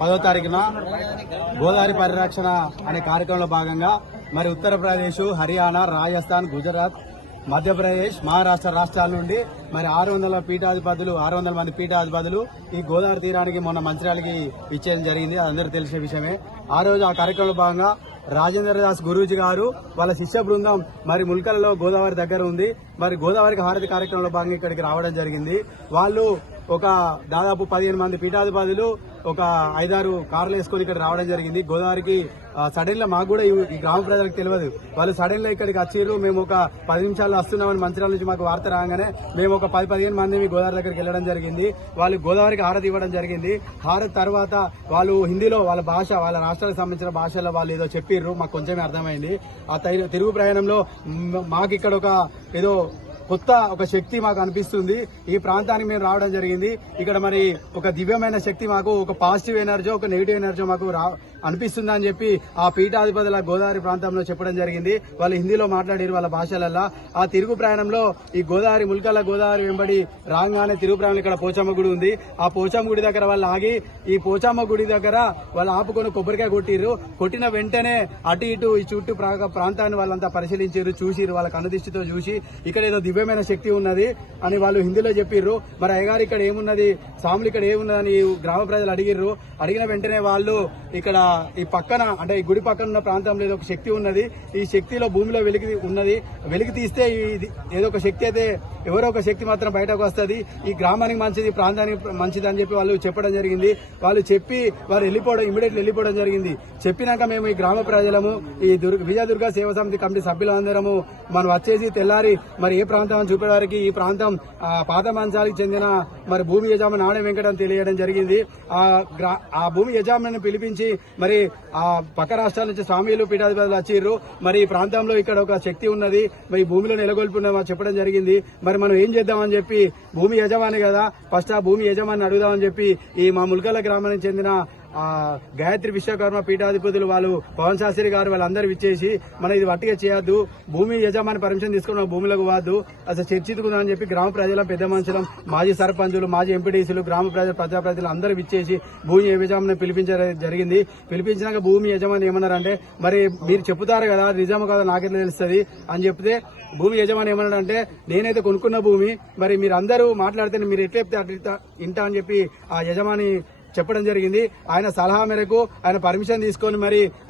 10వ తారీఖున గోదావరి పరిరక్షణ అనే కార్యక్రమంలో భాగంగా మరి ఉత్తరప్రదేశ్, హర్యానా, రాజస్థాన్, గుజరాత్, మధ్యప్రదేశ్, మహారాష్ట్ర రాష్ట్రాల నుండి మరి 600 మంది పీఠాధిపతులు ఈ గోదావరి తీరానికి మొన్న మంచిర్యాలకి ఇచ్చేయడం జరిగింది. అందరూ తెలిసిన విషయమే. ఆ రోజు ఆ కార్యక్రమంలో భాగంగా రాజేంద్ర దాస్ గురూజీ గారు వాళ్ళ శిష్య బృందం మరి ముల్కలలో గోదావరి దగ్గర ఉంది. మరి గోదావరికి హారతి కార్యక్రమంలో భాగంగా ఇక్కడికి రావడం జరిగింది. వాళ్ళు ఒక దాదాపు 15 మంది పీఠాధిపతులు ఒక 5-6 కార్లు వేసుకుని ఇక్కడ రావడం జరిగింది. గోదావరికి సడన్ గా మాకు కూడా ఈ గ్రామ ప్రజలకు తెలియదు. వాళ్ళు సడన్ గా ఇక్కడికి వచ్చిర్రు. మేము ఒక 10 నిమిషాల్లో వస్తున్నామని మంచిర్యాల నుంచి మాకు వార్త రాగానే మేము ఒక 10-15 మంది గోదావరి దగ్గరికి వెళ్ళడం జరిగింది. వాళ్ళు గోదావరికి హారతి ఇవ్వడం జరిగింది. హారతి తర్వాత వాళ్ళు హిందీలో వాళ్ళ భాష, వాళ్ళ రాష్ట్రాలకు సంబంధించిన భాషలో వాళ్ళు ఏదో చెప్పిర్రు. మాకు కొంచెమే అర్థమైంది. ఆ తిరుగు ప్రయాణంలో మాకు ఇక్కడ ఒక ఏదో కొత్త ఒక శక్తి మాకు అనిపిస్తుంది. ఈ ప్రాంతానికి మేము రావడం జరిగింది. ఇక్కడ మరి ఒక దివ్యమైన శక్తి, మాకు ఒక పాజిటివ్ ఎనర్జీ, ఒక నెగిటివ్ ఎనర్జీ మాకు అనిపిస్తుంది అని చెప్పి ఆ పీఠాధిపతుల గోదావరి ప్రాంతంలో చెప్పడం జరిగింది. వాళ్ళు హిందీలో మాట్లాడారు వాళ్ళ భాషలల్లో. ఆ తిరుగు ప్రయాణంలో ఈ గోదావరి ముల్కల గోదావరి వెంబడి రాగానే తిరుగు ప్రయాణంలో ఇక్కడ పోచమ్మ గుడి ఉంది. ఆ పోచమ్మ గుడి దగ్గర వాళ్ళు ఆగి ఈ పోచమ్మ గుడి దగ్గర వాళ్ళు ఆపుకొని కొబ్బరికాయ కొట్టిర్రు. కొట్టిన వెంటనే అటు ఇటు ఈ చుట్టూ ప్రాంతాన్ని వాళ్ళంతా పరిశీలించారు, చూసిరు. వాళ్ళ కనుదృష్టితో చూసి ఇక్కడ ఏదో దివ్యమైన శక్తి ఉన్నది అని వాళ్ళు హిందీలో చెప్పిర్రు. మరి అయ్యగారు ఇక్కడ ఏమున్నది, స్వాములు ఇక్కడ ఏమున్నదని గ్రామ ప్రజలు అడిగిర్రు. అడిగిన వెంటనే వాళ్ళు ఇక్కడ ఈ పక్కన అంటే ఈ గుడి పక్కన ఉన్న ప్రాంతంలో ఏదో ఒక శక్తి ఉన్నది. ఈ శక్తిలో భూమిలో వెలికి ఉన్నది. వెలికి తీస్తే ఏదో ఒక శక్తి అయితే ఎవరో ఒక శక్తి మాత్రం బయటకు వస్తుంది. ఈ గ్రామానికి మంచిది, ప్రాంతానికి మంచిది అని చెప్పి వాళ్ళు చెప్పడం జరిగింది. వాళ్ళు చెప్పి వారు ఇమీడియట్లీ వెళ్ళిపోవడం జరిగింది. చెప్పినాక మేము ఈ గ్రామ ప్రజలము ఈ విజయదుర్గ సేవ సమితి కమిటీ సభ్యులందరము మనం వచ్చేసి తెల్లారి మరి ఏ ప్రాంతం చూపేవారికి ఈ ప్రాంతం పాత మంచాలకు చెందిన మరి భూమి యజమాని ఆడ వెంకటని తెలియడం జరిగింది. ఆ భూమి యజమాని పిలిపించి మరి ఆ పక్క రాష్ట్రాల నుంచి స్వామీలు పీఠాధిపతులు వచ్చిర్రు. మరి ఈ ప్రాంతంలో ఇక్కడ ఒక శక్తి ఉన్నది, మరి ఈ భూమిలో నెలకొల్పున్నది చెప్పడం జరిగింది. మరి మనం ఏం చేద్దామని చెప్పి భూమి యజమాని కదా, ఫస్ట్ ఆ భూమి యజమాని అడుగుదామని చెప్పి ఈ మా ముల్కల గ్రామానికి చెందిన గాయత్రి విశ్వకర్మ పీఠాధిపతులు వాళ్ళు పవన్ శాస్త్రి గారు వాళ్ళందరూ ఇచ్చేసి మనం ఇది వట్టిగా చేయొద్దు, భూమి యజమాని పర్మిషన్ తీసుకుని భూమిలోకి పోవద్దు, అసలు చర్చించుకుందామని చెప్పి గ్రామ ప్రజల పెద్ద మనుషులం, మాజీ సర్పంచులు, మాజీ ఎంపీటీసీలు, గ్రామ ప్రజాప్రతినిధులు అందరూ ఇచ్చేసి భూమి యజమాని పిలిపించడం జరిగింది. పిలిపించినాక భూమి యజమాని ఏమన్నారంటే మరి మీరు చెప్తారు కదా నిజాము కదా నాకెట్లా తెలుస్తుంది అని చెప్తే భూమి యజమాని ఏమన్నాడంటే నేనైతే కొనుక్కున్న భూమి, మరి మీరు అందరూ మాట్లాడితే మీరు ఎట్లా చెప్తే అట్లా ఇంటా అని చెప్పి ఆ యజమాని చెప్పడం జరిగింది. ఆయన సలహా మేరకు ఆయన పర్మిషన్ తీసుకొని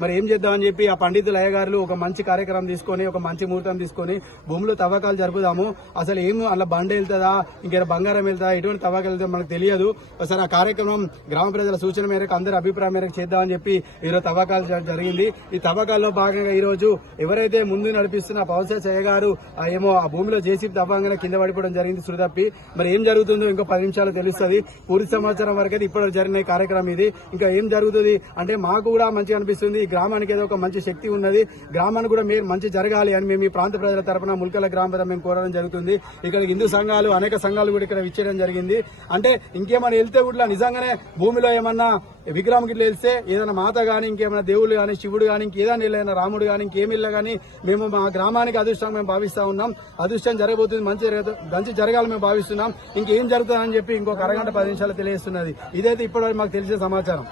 మరి ఏం చేద్దామని చెప్పి ఆ పండితులు అయ్యగారులు ఒక మంచి కార్యక్రమం తీసుకొని ఒక మంచి ముహూర్తం తీసుకొని భూములు తవ్వకాలు జరుపుదాము, అసలు ఏం అలా బండ వెళ్తుందా ఇంకేదో బంగారం వెళ్తా ఎటువంటి తవ్వకాలు వెళ్తా మనకు తెలియదు, అసలు ఆ కార్యక్రమం గ్రామ ప్రజల సూచన మేరకు అందరి అభిప్రాయం మేరకు చేద్దామని చెప్పి ఈరోజు తవ్వకాలు జరిగింది. ఈ తవ్వకాల్లో భాగంగా ఈ రోజు ఎవరైతే ముందు నడిపిస్తున్న పవన్ అయ్యగారు ఏమో ఆ భూమిలో జేసీబీ తవ్వంగానే కింద పడిపోవడం జరిగింది సురదప్పి. మరి ఏం జరుగుతుందో ఇంకో 10 నిమిషాలు తెలుస్తుంది. పూర్తి సమాచారం వరకు అయితే ఇప్పటి జరిగిన కార్యక్రమం ఇది. ఇంకా ఏం జరుగుతుంది అంటే మాకు కూడా మంచిగా అనిపిస్తుంది. ఈ గ్రామానికి ఏదో ఒక మంచి శక్తి ఉన్నది, గ్రామానికి కూడా మంచి జరగాలి అని మేము ఈ ప్రాంత ప్రజల తరఫున ముల్కల గ్రామ ప్రజలు మేము కోరడం జరుగుతుంది. ఇక్కడ హిందూ సంఘాలు అనేక సంఘాలు కూడా ఇక్కడ ఇచ్చేయడం జరిగింది. అంటే ఇంకేమైనా వెళ్తే కూడా నిజంగానే భూమిలో ఏమన్నా విగ్రహం గిట్ల వెళ్తే ఏదైనా మాత గానీ ఇంకేమైనా దేవుళ్ళు గానీ శివుడు గానీ ఇంకేదైనా వెళ్ళైనా రాముడు గానీ ఇంకేమిళ్ళ గానీ మేము మా గ్రామానికి అదృష్టం మేము భావిస్తా ఉన్నాం. అదృష్టం జరగబోతుంది, మంచి జరగాలని మేము భావిస్తున్నాం. ఇంకేం జరుగుతుందని చెప్పి ఇంకొక అరగంట 10 నిమిషాలు తెలియజేస్తున్నది. ఇదైతే ఇప్పటివరకు మాకు తెలిసిన సమాచారం.